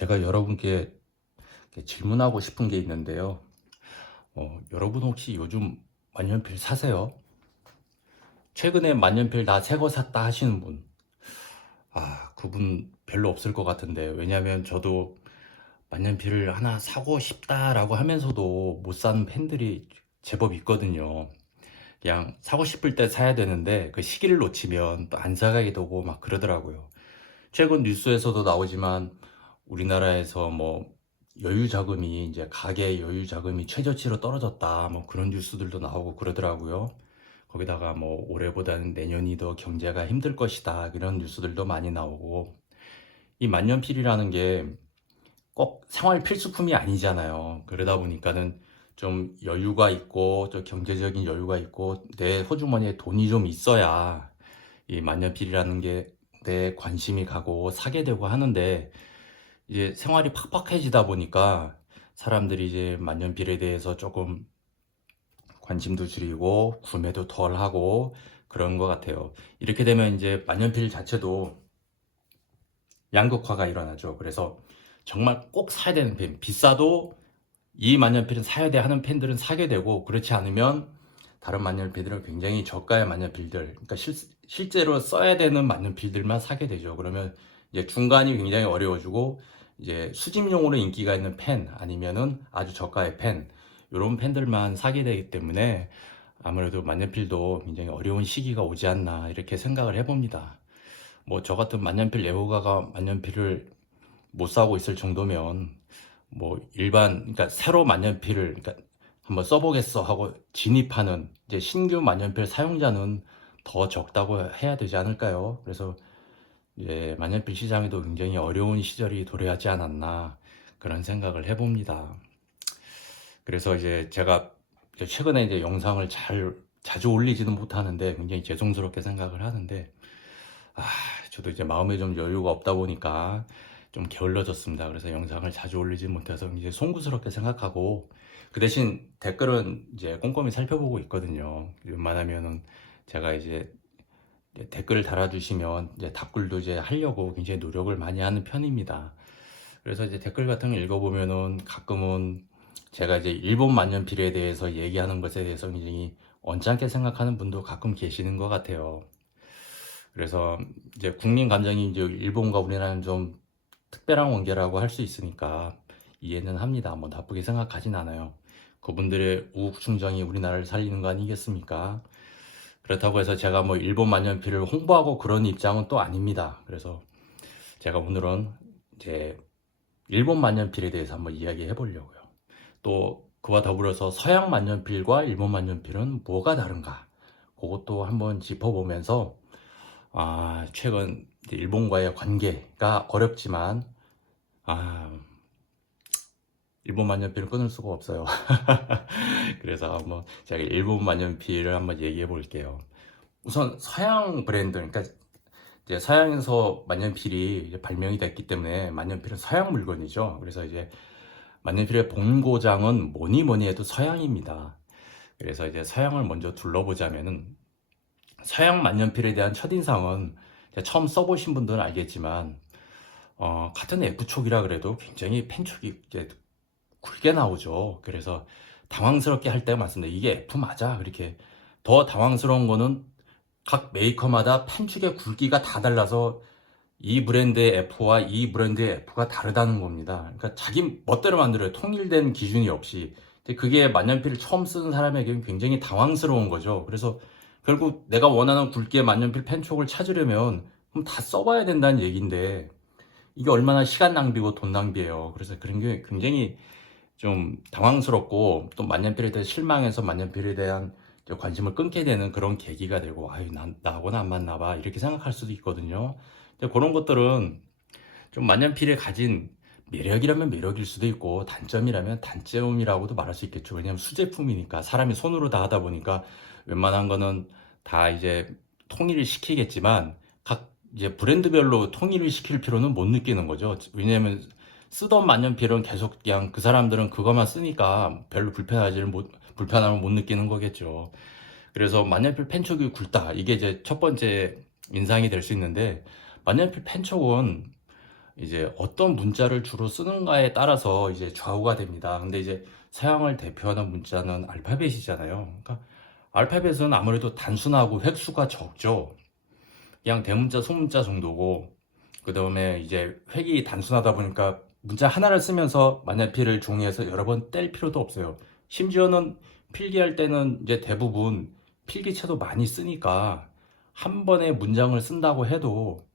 제가 여러분께 질문하고 싶은 게 있는데요. 여러분 혹시 요즘 만년필 사세요? 최근에 만년필 다 새거 샀다 하시는 분, 그분 별로 없을 것 같은데, 왜냐면 저도 만년필을 하나 사고 싶다라고 하면서도 못 사는 팬들이 제법 있거든요. 그냥 사고 싶을 때 사야 되는데 그 시기를 놓치면 또 안 사가게 되고 막 그러더라고요. 최근 뉴스에서도 나오지만 우리나라에서 뭐 여유 자금이 이제 가계 여유 자금이 최저치로 떨어졌다 뭐 그런 뉴스들도 나오고 그러더라고요. 거기다가 뭐 올해보다는 내년이 더 경제가 힘들 것이다 이런 뉴스들도 많이 나오고, 이 만년필이라는 게 꼭 생활 필수품이 아니잖아요. 그러다 보니까는 좀 여유가 있고 또 경제적인 여유가 있고 내 호주머니에 돈이 좀 있어야 이 만년필이라는 게 내 관심이 가고 사게 되고 하는데, 이제 생활이 팍팍해지다 보니까 사람들이 이제 만년필에 대해서 조금 관심도 줄이고 구매도 덜 하고 그런 것 같아요. 이렇게 되면 이제 만년필 자체도 양극화가 일어나죠. 그래서 정말 꼭 사야 되는 펜, 비싸도 이 만년필은 사야 돼 하는 펜들은 사게 되고, 그렇지 않으면 다른 만년필들은 굉장히 저가의 만년필들, 그러니까 실제로 써야 되는 만년필들만 사게 되죠. 그러면 이제 중간이 굉장히 어려워지고, 이제 수집용으로 인기가 있는 펜 아니면은 아주 저가의 펜, 이런 펜들만 사게 되기 때문에 아무래도 만년필도 굉장히 어려운 시기가 오지 않나 이렇게 생각을 해봅니다. 뭐 저 같은 만년필 애호가가 만년필을 못 사고 있을 정도면, 뭐 일반, 그러니까 새로 만년필을 그러니까 한번 써보겠어 하고 진입하는 이제 신규 만년필 사용자는 더 적다고 해야 되지 않을까요? 그래서 이제 만년필 시장에도 굉장히 어려운 시절이 도래하지 않았나 그런 생각을 해봅니다. 그래서 이제 제가 최근에 이제 영상을 자주 올리지는 못하는데 굉장히 죄송스럽게 생각을 하는데, 아, 저도 이제 마음에 좀 여유가 없다 보니까 좀 게을러졌습니다. 그래서 영상을 자주 올리지 못해서 이제 송구스럽게 생각하고, 그 대신 댓글은 이제 꼼꼼히 살펴보고 있거든요. 웬만하면은 제가 이제 댓글을 달아주시면 이제 답글도 이제 하려고 굉장히 노력을 많이 하는 편입니다. 그래서 이제 댓글 같은 거 읽어보면은 가끔은 제가 이제 일본 만년필에 대해서 얘기하는 것에 대해서 굉장히 언짢게 생각하는 분도 가끔 계시는 것 같아요. 그래서 이제 국민 감정이 이제 일본과 우리나라는 좀 특별한 관계라고 할 수 있으니까 이해는 합니다. 뭐 나쁘게 생각하진 않아요. 그분들의 우국 충정이 우리나라를 살리는 거 아니겠습니까? 그렇다고 해서 제가 뭐 일본 만년필을 홍보하고 그런 입장은 또 아닙니다. 그래서 제가 오늘은 이제 일본 만년필에 대해서 한번 이야기해 보려고요. 또 그와 더불어서 서양 만년필과 일본 만년필은 뭐가 다른가? 그것도 한번 짚어보면서, 최근 이제 일본과의 관계가 어렵지만, 아, 일본 만년필은 끊을 수가 없어요. 그래서 한번 제가 일본 만년필을 한번 얘기해 볼게요. 우선 서양 브랜드, 그러니까 이제 서양에서 만년필이 이제 발명이 됐기 때문에 만년필은 서양 물건이죠. 그래서 이제 만년필의 본고장은 뭐니 뭐니 해도 서양입니다. 그래서 이제 서양을 먼저 둘러보자면은, 서양 만년필에 대한 첫인상은 처음 써보신 분들은 알겠지만, 같은 F촉이라 그래도 굉장히 펜촉이 이제 굵게 나오죠. 그래서 당황스럽게 할 때가 많습니다. 이게 F 맞아? 그렇게. 더 당황스러운 거는 각 메이커마다 펜축의 굵기가 다 달라서 이 브랜드의 F와 이 브랜드의 F가 다르다는 겁니다. 그러니까 자기 멋대로 만들어요. 통일된 기준이 없이. 근데 그게 만년필을 처음 쓰는 사람에게는 굉장히 당황스러운 거죠. 그래서 결국 내가 원하는 굵기의 만년필 펜촉을 찾으려면 그럼 다 써봐야 된다는 얘기인데, 이게 얼마나 시간 낭비고 돈 낭비예요. 그래서 그런 게 굉장히 좀 당황스럽고, 또 만년필에 대해 실망해서 만년필에 대한 관심을 끊게 되는 그런 계기가 되고, 아유, 나하고는 안 맞나 봐 이렇게 생각할 수도 있거든요. 근데 그런 것들은 좀 만년필에 가진 매력이라면 매력일 수도 있고 단점이라면 단점이라고도 말할 수 있겠죠. 왜냐하면 수제품이니까 사람이 손으로 다 하다 보니까 웬만한 거는 다 이제 통일을 시키겠지만, 각 이제 브랜드별로 통일을 시킬 필요는 못 느끼는 거죠. 왜냐하면 쓰던 만년필은 계속 그냥 그 사람들은 그것만 쓰니까 별로 불편함을 못 느끼는 거겠죠. 그래서 만년필 펜촉이 굵다, 이게 이제 첫 번째 인상이 될 수 있는데, 만년필 펜촉은 이제 어떤 문자를 주로 쓰는가에 따라서 이제 좌우가 됩니다. 근데 이제 서양을 대표하는 문자는 알파벳이잖아요. 그러니까 알파벳은 아무래도 단순하고 획수가 적죠. 그냥 대문자, 소문자 정도고, 그 다음에 이제 획이 단순하다 보니까 문자 하나를 쓰면서 만년필을 종이에서 여러 번 뗄 필요도 없어요. 심지어는 필기할 때는 이제 대부분 필기체도 많이 쓰니까 한 번에 문장을 쓴다고 해도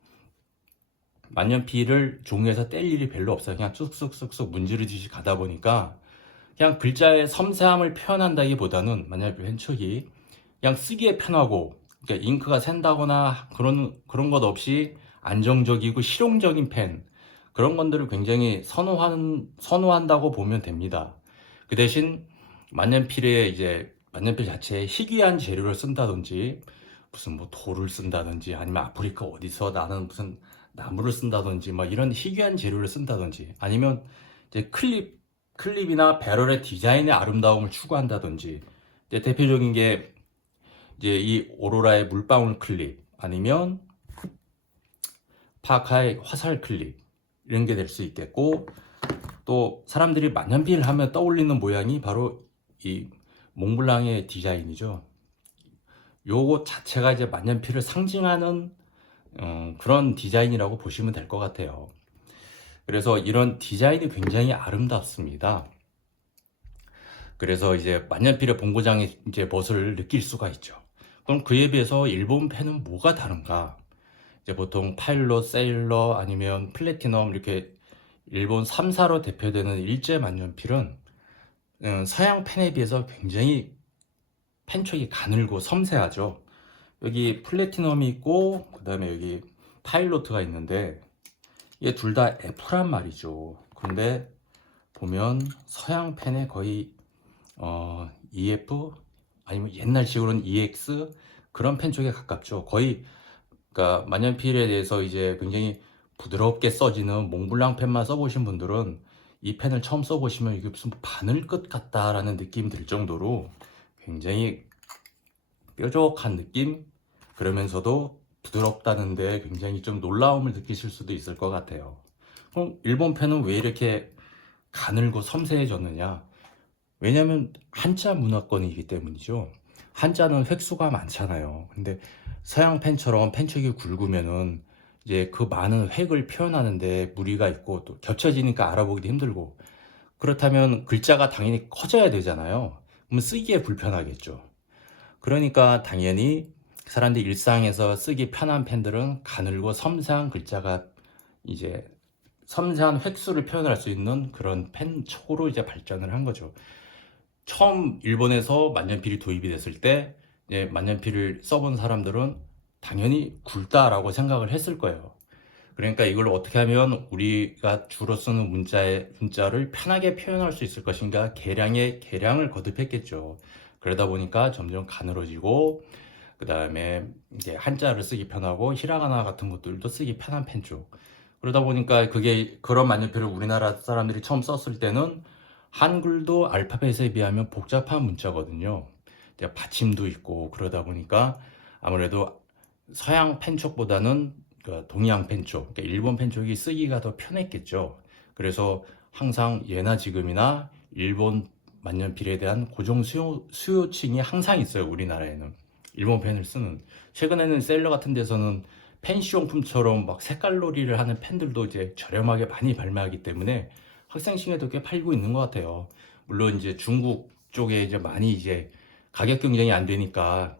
만년필을 종이에서 뗄 일이 별로 없어요. 그냥 쑥쑥쑥쑥 문지르듯이 가다 보니까 그냥 글자의 섬세함을 표현한다기보다는 만년필 펜촉이 그냥 쓰기에 편하고, 그러니까 잉크가 샌다거나 그런 것 없이 안정적이고 실용적인 펜, 그런 것들을 굉장히 선호한다고 보면 됩니다. 그 대신 만년필에 이제 만년필 자체에 희귀한 재료를 쓴다든지 무슨 뭐 돌을 쓴다든지 아니면 아프리카 어디서 나는 무슨 나무를 쓴다든지 막 이런 희귀한 재료를 쓴다든지 아니면 이제 클립이나 배럴의 디자인의 아름다움을 추구한다든지, 이제 대표적인 게 이제 이 오로라의 물방울 클립 아니면 파카의 화살 클립, 이런 게 될 수 있겠고, 또 사람들이 만년필 하면 떠올리는 모양이 바로 이 몽블랑의 디자인이죠. 요거 자체가 이제 만년필을 상징하는 그런 디자인이라고 보시면 될 것 같아요. 그래서 이런 디자인이 굉장히 아름답습니다. 그래서 이제 만년필의 본고장의 이제 멋을 느낄 수가 있죠. 그럼 그에 비해서 일본 펜은 뭐가 다른가? 이제 보통 파일럿, 세일러 아니면 플래티넘 이렇게 일본 3사로 대표되는 일제 만년필은 서양 펜에 비해서 굉장히 펜촉이 가늘고 섬세하죠. 여기 플래티넘이 있고 그 다음에 여기 파일로트가 있는데 이게 둘 다 F란 말이죠. 그런데 보면 서양 펜에 거의 EF 아니면 옛날식으로는 EX 그런 펜 쪽에 가깝죠. 거의 그러니까 만년필에 대해서 이제 굉장히 부드럽게 써지는 몽블랑 펜만 써보신 분들은 이 펜을 처음 써보시면 이게 무슨 바늘끝 같다라는 느낌이 들 정도로 굉장히 뾰족한 느낌, 그러면서도 부드럽다는데 굉장히 좀 놀라움을 느끼실 수도 있을 것 같아요. 그럼 일본 펜은 왜 이렇게 가늘고 섬세해졌느냐? 왜냐면 한자 문화권이기 때문이죠. 한자는 획수가 많잖아요. 근데 서양 펜처럼 펜촉이 굵으면은 이제 그 많은 획을 표현하는데 무리가 있고 또 겹쳐지니까 알아보기도 힘들고, 그렇다면 글자가 당연히 커져야 되잖아요. 그럼 쓰기에 불편하겠죠. 그러니까 당연히 사람들이 일상에서 쓰기 편한 펜들은 가늘고 섬세한 글자가 이제 섬세한 획수를 표현할 수 있는 그런 펜촉으로 이제 발전을 한 거죠. 처음 일본에서 만년필이 도입이 됐을 때 이제 만년필을 써본 사람들은 당연히 굵다라고 생각을 했을 거예요. 그러니까 이걸 어떻게 하면 우리가 주로 쓰는 문자를 편하게 표현할 수 있을 것인가 계량을 거듭했겠죠. 그러다 보니까 점점 가늘어지고 그 다음에 이제 한자를 쓰기 편하고 히라가나 같은 것들도 쓰기 편한 펜 쪽. 그러다 보니까 그게 그런 만년필을 우리나라 사람들이 처음 썼을 때는 한글도 알파벳에 비하면 복잡한 문자거든요. 받침도 있고 그러다 보니까 아무래도 서양 펜촉보다는 그 동양 펜촉, 그러니까 일본 펜촉이 쓰기가 더 편했겠죠. 그래서 항상 예나 지금이나 일본 만년필에 대한 고정 수요층이 항상 있어요. 우리나라에는 일본 펜을 쓰는. 최근에는 셀러 같은 데서는 펜시용품처럼 막 색깔놀이를 하는 펜들도 이제 저렴하게 많이 발매하기 때문에 학생층에도 꽤 팔고 있는 것 같아요. 물론 이제 중국 쪽에 이제 많이 이제 가격 경쟁이 안 되니까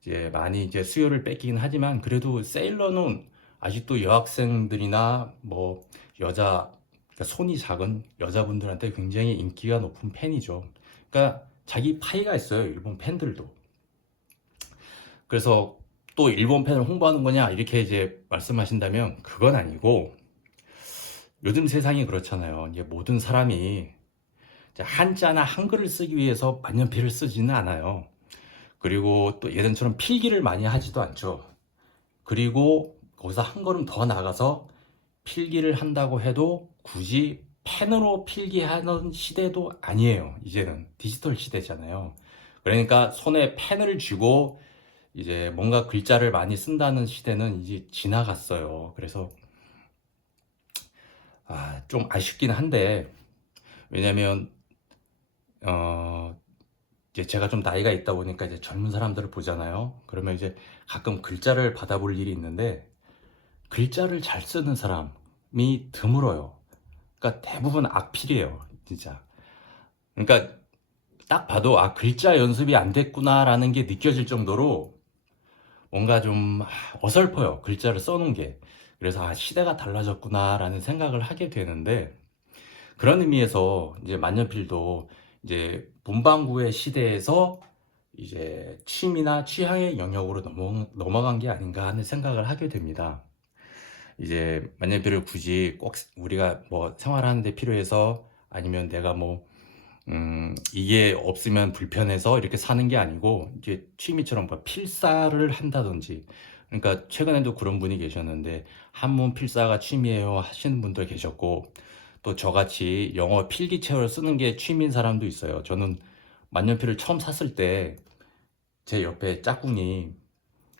이제 많이 이제 수요를 뺏기긴 하지만, 그래도 세일러는 아직도 여학생들이나 뭐 그러니까 손이 작은 여자분들한테 굉장히 인기가 높은 펜이죠. 그러니까 자기 파이가 있어요, 일본 펜들도. 그래서 또 일본 펜을 홍보하는 거냐 이렇게 이제 말씀하신다면 그건 아니고, 요즘 세상이 그렇잖아요. 이제 모든 사람이 이제 한자나 한글을 쓰기 위해서 만년필을 쓰지는 않아요. 그리고 또 예전처럼 필기를 많이 하지도 않죠. 그리고 거기서 한 걸음 더 나가서 필기를 한다고 해도 굳이 펜으로 필기하는 시대도 아니에요. 이제는 디지털 시대잖아요. 그러니까 손에 펜을 쥐고 이제 뭔가 글자를 많이 쓴다는 시대는 이제 지나갔어요. 그래서 좀 아쉽긴 한데, 왜냐면 어 이제 제가 좀 나이가 있다 보니까 이제 젊은 사람들을 보잖아요. 그러면 이제 가끔 글자를 받아볼 일이 있는데, 글자를 잘 쓰는 사람이 드물어요. 그러니까 대부분 악필이에요, 진짜. 그러니까 딱 봐도 '아, 글자 연습이 안 됐구나.'라는 게 느껴질 정도로 뭔가 좀 어설퍼요, 글자를 써 놓은 게. 그래서 '아, 시대가 달라졌구나.'라는 생각을 하게 되는데, 그런 의미에서 이제 만년필도 이제 문방구의 시대에서 이제 취미나 취향의 영역으로 넘어간 게 아닌가 하는 생각을 하게 됩니다. 이제 만년필을 굳이 꼭 우리가 뭐 생활하는 데 필요해서, 아니면 내가 뭐 이게 없으면 불편해서 이렇게 사는 게 아니고, 이제 취미처럼 뭐 필사를 한다든지. 그러니까 최근에도 그런 분이 계셨는데, 한문 필사가 취미예요 하시는 분도 계셨고, 또 저같이 영어 필기체를 쓰는 게 취미인 사람도 있어요. 저는 만년필을 처음 샀을 때 제 옆에 짝꿍이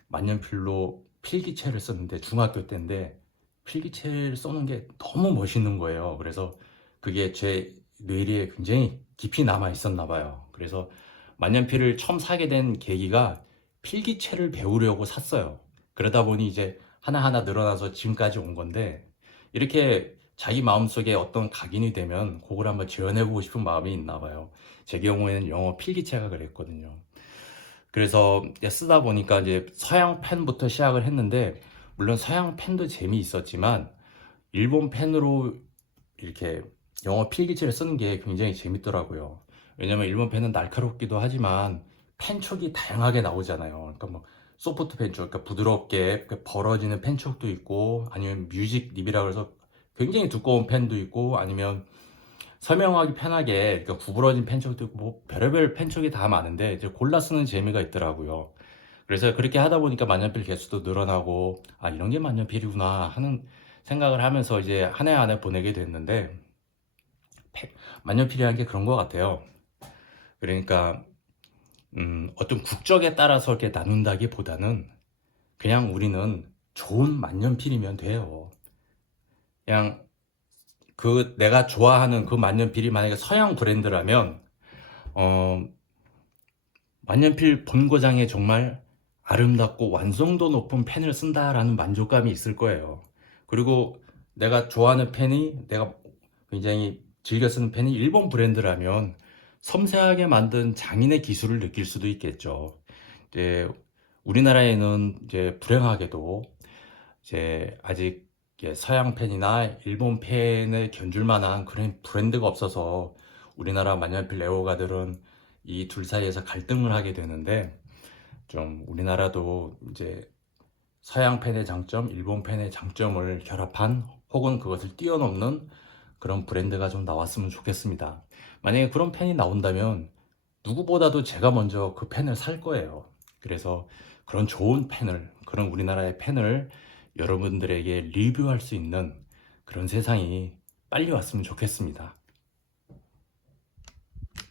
만년필로 필기체를 썼는데, 중학교 때인데 필기체를 써는 게 너무 멋있는 거예요. 그래서 그게 제 뇌리에 굉장히 깊이 남아 있었나 봐요. 그래서 만년필을 처음 사게 된 계기가 필기체를 배우려고 샀어요. 그러다 보니 이제 하나하나 늘어나서 지금까지 온 건데, 이렇게 자기 마음속에 어떤 각인이 되면 그걸 한번 재현해보고 싶은 마음이 있나 봐요. 제 경우에는 영어 필기체가 그랬거든요. 그래서 이제 쓰다 보니까 이제 서양 펜부터 시작을 했는데, 물론 서양 펜도 재미있었지만 일본 펜으로 이렇게 영어 필기체를 쓰는 게 굉장히 재밌더라고요. 왜냐면 일본 펜은 날카롭기도 하지만 펜촉이 다양하게 나오잖아요. 그러니까 뭐 소프트 펜촉, 그러니까 부드럽게 벌어지는 펜촉도 있고, 아니면 뮤직 립이라고 해서 굉장히 두꺼운 펜도 있고, 아니면 설명하기 편하게 그러니까 구부러진 펜촉도 있고, 뭐 별의별 펜촉이 다 많은데 이제 골라 쓰는 재미가 있더라고요. 그래서 그렇게 하다 보니까 만년필 개수도 늘어나고, 아, 이런 게 만년필이구나 하는 생각을 하면서 이제 한 해 한 해 보내게 됐는데, 만년필이라는 게 그런 것 같아요. 그러니까 어떤 국적에 따라서 이렇게 나눈다기보다는 그냥 우리는 좋은 만년필이면 돼요. 그냥 그 내가 좋아하는 그 만년필이 만약에 서양 브랜드라면, 어 만년필 본고장에 정말 아름답고 완성도 높은 펜을 쓴다라는 만족감이 있을 거예요. 그리고 내가 좋아하는 펜이, 내가 굉장히 즐겨 쓰는 펜이 일본 브랜드라면 섬세하게 만든 장인의 기술을 느낄 수도 있겠죠. 이제 우리나라에는 이제 불행하게도 이제 아직 서양 펜이나 일본 펜을 견줄 만한 그런 브랜드가 없어서 우리나라 만년필 애호가들은 이 둘 사이에서 갈등을 하게 되는데, 좀 우리나라도 이제 서양 펜의 장점, 일본 펜의 장점을 결합한, 혹은 그것을 뛰어넘는 그런 브랜드가 좀 나왔으면 좋겠습니다. 만약에 그런 펜이 나온다면 누구보다도 제가 먼저 그 펜을 살 거예요. 그래서 그런 좋은 펜을, 그런 우리나라의 펜을 여러분들에게 리뷰할 수 있는 그런 세상이 빨리 왔으면 좋겠습니다.